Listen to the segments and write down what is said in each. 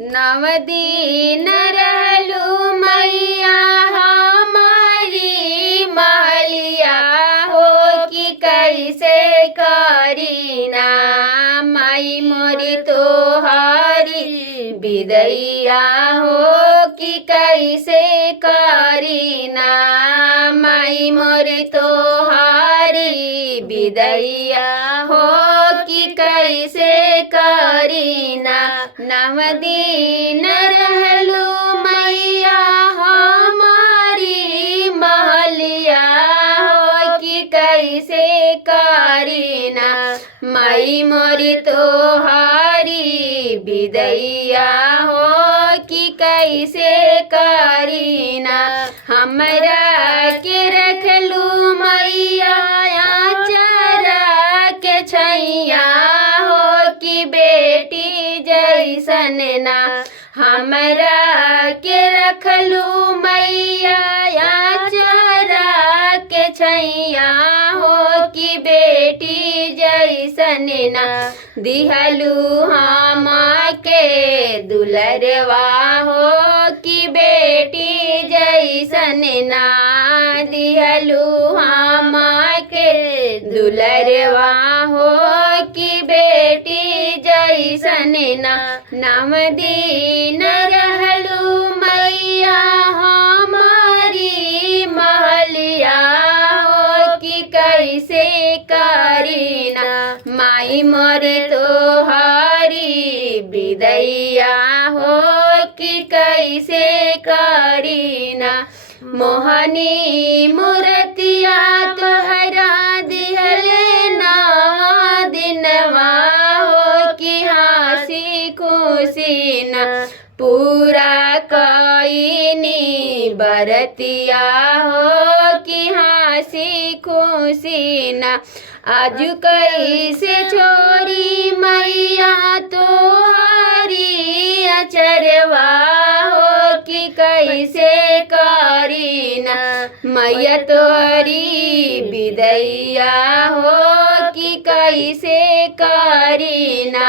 नव दिन रहलू मैया हमारी महलिया हो कि कैसे करीना माई मोरी तोहारी विदैया हो कि कैसे करीना माई मोरी तोहारी विदैया हो कि कैसे करीना नव दिन रहलू मैया हमारी महलिया हो कि कैसे करीना माई मोरी तोहारी विदैया हो कि कैसे करीना हमरा के रखलू मैया आचरा के छैया हो कि बेटी जैसन ना हमरा के रखलू मैया आचरा के छैया हो कि बेटी जैसन ना दिहलू हम के दुलरवा हो कि बेटी जैसन ना दिहलू हम के दुलरवा हो कि बेटी जैसन ना नव दिन रहलू मैया हमारी महलिया हो कि कैसे करीना माई मोरी तोहारी विदैया हो कि कैसे करीना मोहनी मूर्तिया तोहरा दिहले ना दिनवा हो कि हंसी खुशी ना पूरा कईनी बरतिया हो कि हंसी खुशी ना आज कैसे छोरी मैया तोहारी अचरवा हो कि कैसे करीना मैया तोरी विदैया हो कि कैसे करीना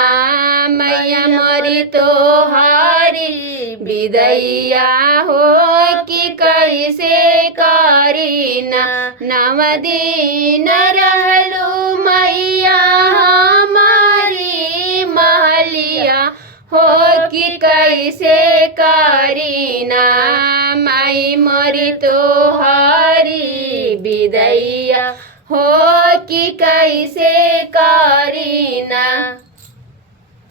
मैया मोरी तोहारी विदैया हो कि कैसे करीना नव दिन रहलू मैया हमारी महलिया हो कि कैसे करीना माई मोरी तोहारी विदैया हो कि कैसे करीना।